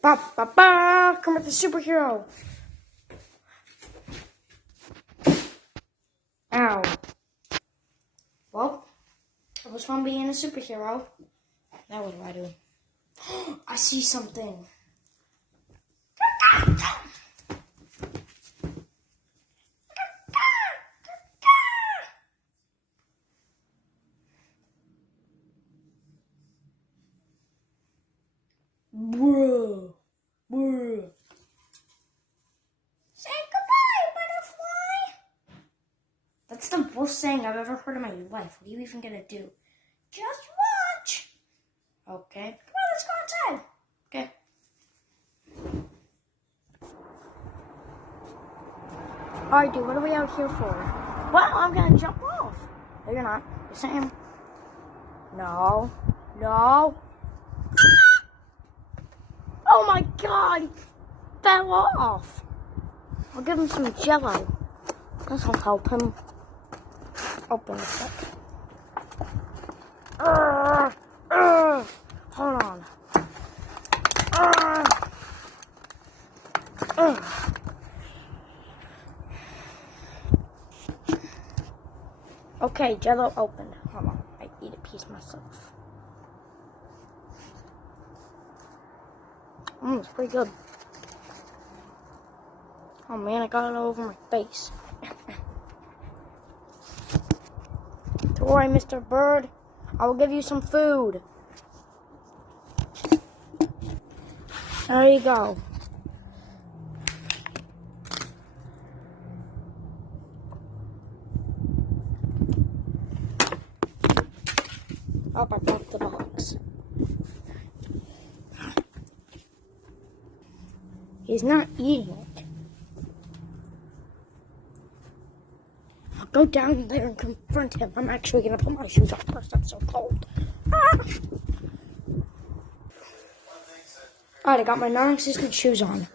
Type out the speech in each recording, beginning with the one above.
Ba ba ba! Kermit the superhero. Ow. Well, it was fun being a superhero. Now what do I do? I see something. Bruh. Bruh. Say goodbye, butterfly. That's the worst thing I've ever heard in my life. What are you even gonna do? Just watch. Okay. Come on, let's go outside. Okay. Alright, dude, what are we out here for? Well, I'm gonna jump off. No, you're not. You're saying. No. No. Oh my god! He fell off. I'll give him some jello. This'll help him. Open a sec. Hold on. Okay, jello opened. Hold on. I eat a piece myself. It's pretty good. Oh man, I got it all over my face. Don't worry, Mr. Bird. I will give you some food. There you go. Oh, I broke the box. He's not eating it. I'll go down there and confront him. I'm actually going to put my shoes on first. I'm so cold. Alright, I got my non-existent shoes on.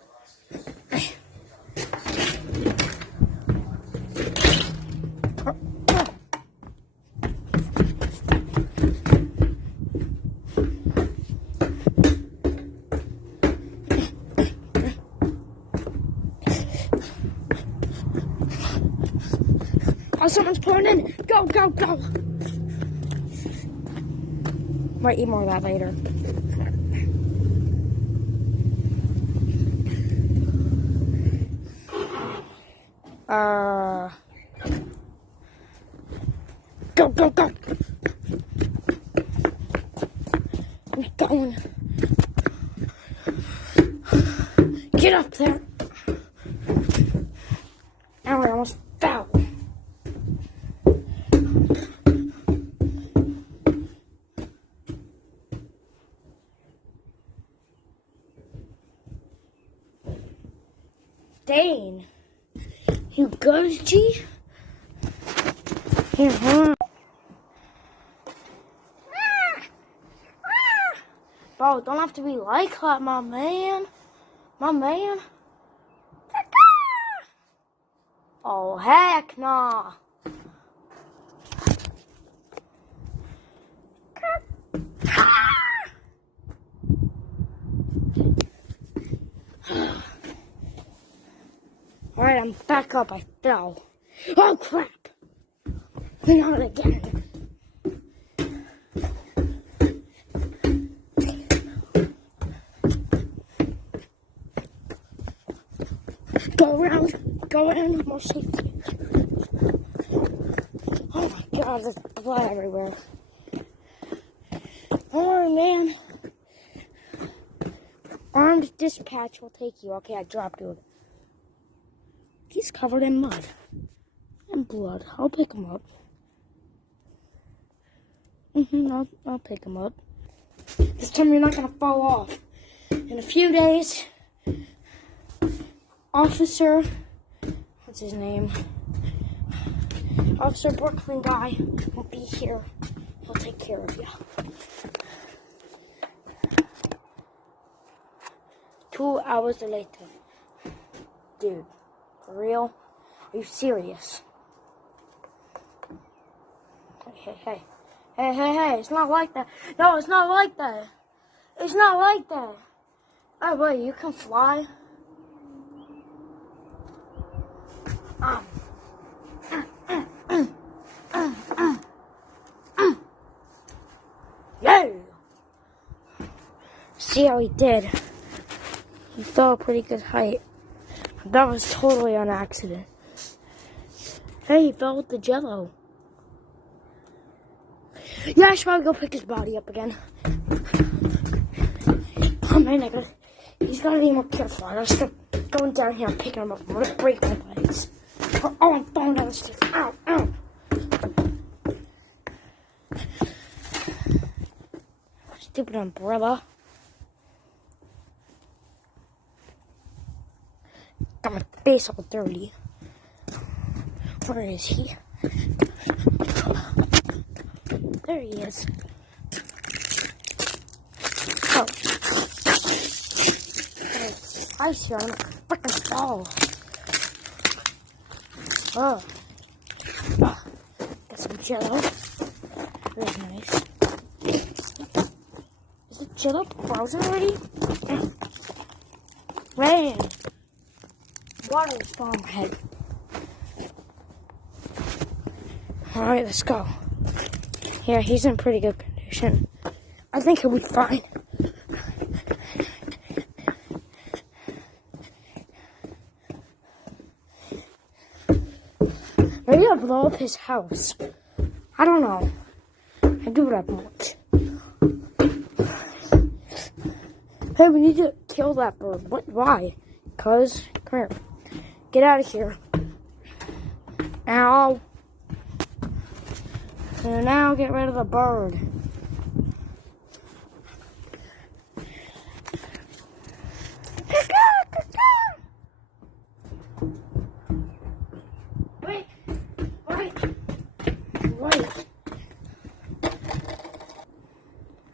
Oh, someone's pulling in. Go, go, go. Might eat more of that later. Go, go, go. I'm going. Get up there. Ow, I almost fell. Dane, you good, G? Here, hold on. Bro, don't have to be like that, my man. My man. Oh, heck nah. Alright, I'm back up. I fell. Oh, crap. Not again. Go around, more safety. Oh my god, there's blood everywhere. Don't worry, man. Armed dispatch will take you. Okay, I dropped you. He's covered in mud and blood. I'll pick him up. I'll pick him up. This time you're not gonna fall off. In a few days, Officer, what's his name? Officer Brooklyn guy will be here. He'll take care of you. 2 hours later. Dude, for real? Are you serious? Hey. Hey, it's not like that. No, it's not like that. It's not like that. Oh, wait, you can fly? Yeah! See how he did? He fell a pretty good height. That was totally an accident. Hey, he fell with the jello. Yeah, I should probably go pick his body up again. Oh man, he's gotta be more careful. I gotta start going down here and picking him up. I'm gonna break my legs. Oh, I'm falling down the stairs. Ow, ow. Stupid umbrella. Got my face all dirty. Where is he? There he is. Oh. There's ice here. I'm gonna freaking fall. Oh. Oh. Got some jello. Very nice. Is the jello frozen already? Rain. Water is on my head. Alright, let's go. Yeah, he's in pretty good condition. I think he'll be fine. Maybe I'll blow up his house. I don't know. I do what I want. Hey, we need to kill that bird. What? Why? Because, come here. Get out of here. Ow. And now get rid of the bird. Wait.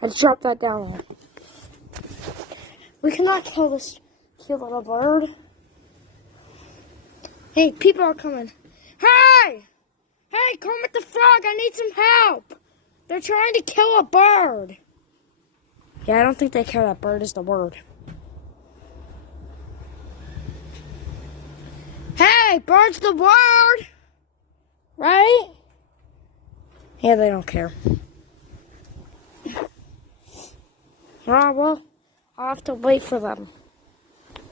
Let's drop that down there. We cannot kill this cute little bird. Hey, people are coming. Hey! Hey, Kermit the Frog, I need some help. They're trying to kill a bird. Yeah, I don't think they care that bird is the word. Hey, bird's the word. Right? Yeah, they don't care. Well, I'll have to wait for them.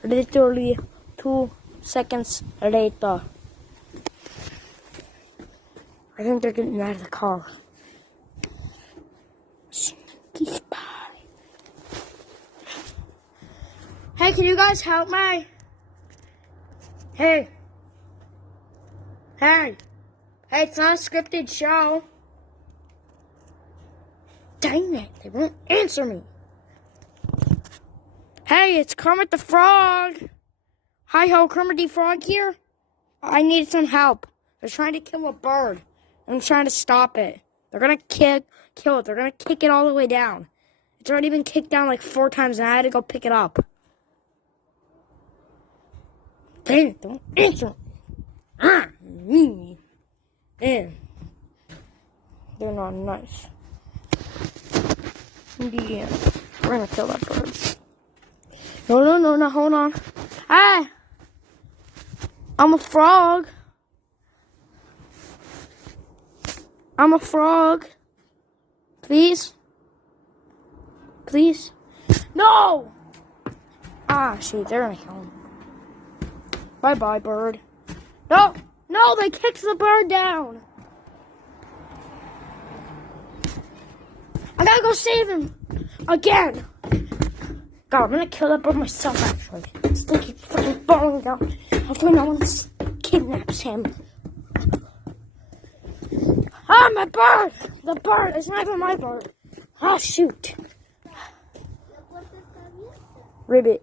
Literally 2 seconds later. I think they're getting out of the car. Sneaky spy. Hey, can you guys help me? Hey, it's not a scripted show. Dang it, they won't answer me. Hey, it's Kermit the Frog. Hi-ho, Kermit the Frog here. I need some help. They're trying to kill a bird. I'm trying to stop it. They're gonna kill it. They're gonna kick it all the way down. It's already been kicked down like 4 times, and I had to go pick it up. Dang it, don't answer. Damn. They're not nice. Yeah, we're gonna kill that bird. No, hold on. Hey! I'm a frog. I'm a frog. Please? Please? No! Ah, shoot, they're gonna kill him. Bye-bye, bird. No! No, they kicked the bird down! I gotta go save him! Again! God, I'm gonna kill that bird myself, actually. This thing keeps fucking falling down. Hopefully no one kidnaps him. Ah, my bird! The bird! It's not even my bird. Oh, shoot. Ribbit.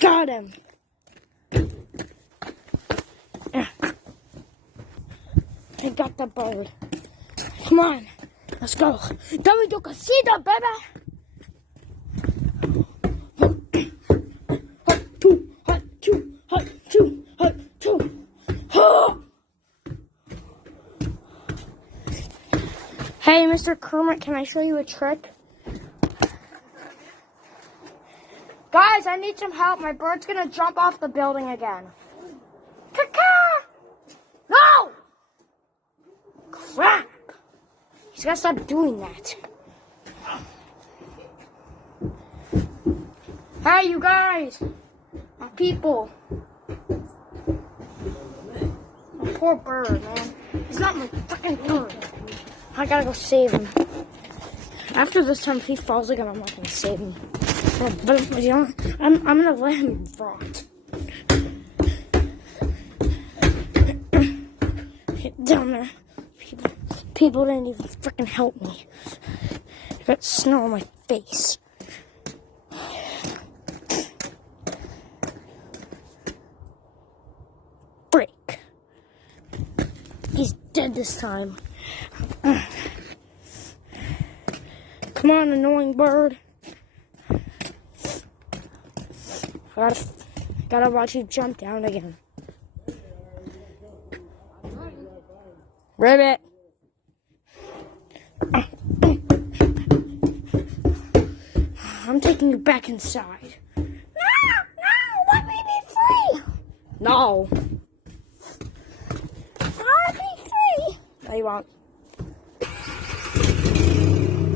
Got him. I got the bird. Come on. Let's go. Dame tu casita, baby. Hot two. Hey, Mr. Kermit, can I show you a trick? Guys, I need some help. My bird's gonna jump off the building again. Caca! No! Crap! He's gotta stop doing that. Hey, you guys! My people. My poor bird, man. He's not my freaking bird. I gotta go save him. After this time, if he falls again, I'm not gonna save him. But you know, I'm gonna let him rot. Down there, people didn't even freaking help me. I got snow on my face. Break. He's dead this time. Come on, annoying bird. Gotta watch you jump down again. Ribbit. I'm taking you back inside. No, let me be free. No. I'll be free. No, you won't.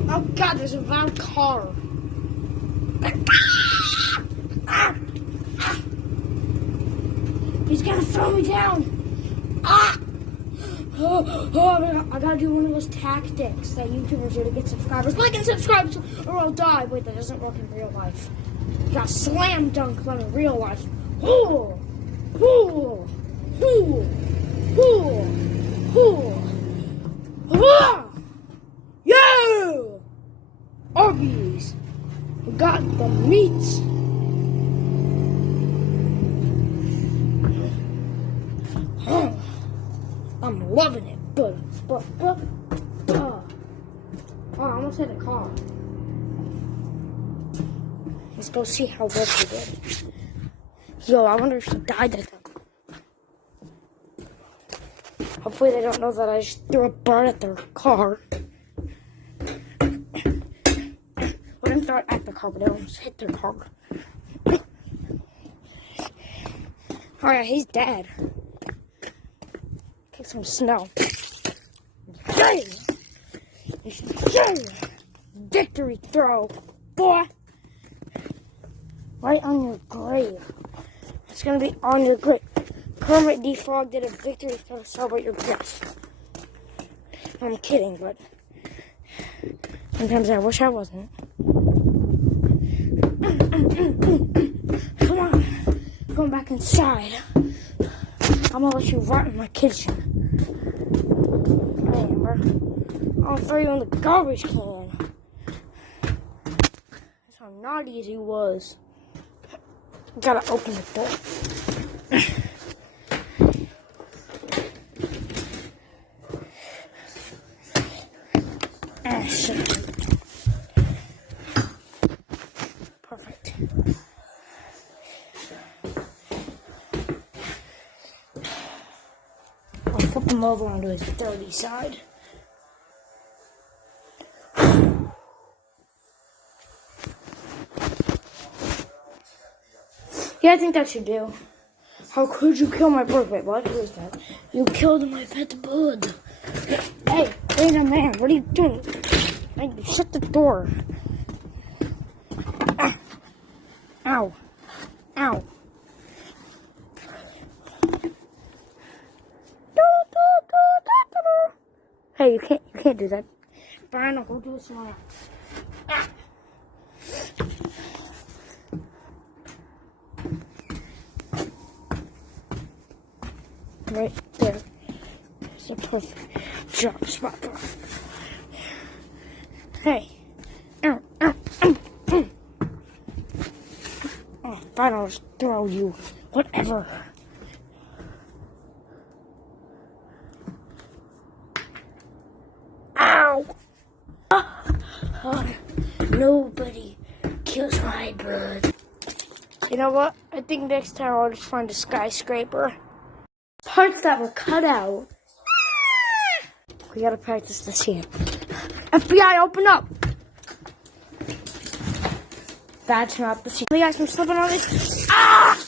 Oh God, there's a loud car. He's gonna throw me down. I gotta do one of those tactics that YouTubers do to get subscribers. Like and subscribe or I'll die. Wait, that doesn't work in real life. You gotta slam dunk them in real life. Ooh, ooh, ooh, ooh, ooh. Yeah! Arby's. We got the meat. I'm loving it, but oh, I almost hit a car. Let's go see how well she did. Yo, I wonder if she died that time. Hopefully they don't know that I just threw a bird at their car. I didn't throw it at the car, but I almost hit their car. Oh yeah, he's dead. Kick some snow. Yay! Yay! Victory throw, boy! Right on your grave. It's gonna be on your grave. Kermit the Frog did a victory throw to celebrate your death. I'm kidding, but sometimes I wish I wasn't. Come on, going back inside. I'm gonna let you rot in my kitchen. Hey, Amber, I'll throw you in the garbage can. That's how naughty he was. Gotta open the door. Ah, shit. Perfect. I'll flip him over onto his dirty side. Yeah, I think that should do. How could you kill my bird? Wait, what? Who is that? You killed my pet bird. Hey, wait a minute. What are you doing? Hey, shut the door. Ah. Ow. Ow. Hey, you can't do that. Brian, I'll go do it somewhere else. Ah. Right there. It's a perfect job spot for him. Hey. Ow, ow, ow, ow. Oh, fine, I'll just throw you. Whatever. Ow! Nobody kills my bird. You know what? I think next time I'll just find a skyscraper. Parts that were cut out. We gotta practice this here. FBI, open up! That's not the scene. Guys, I'm slipping on this. Ah!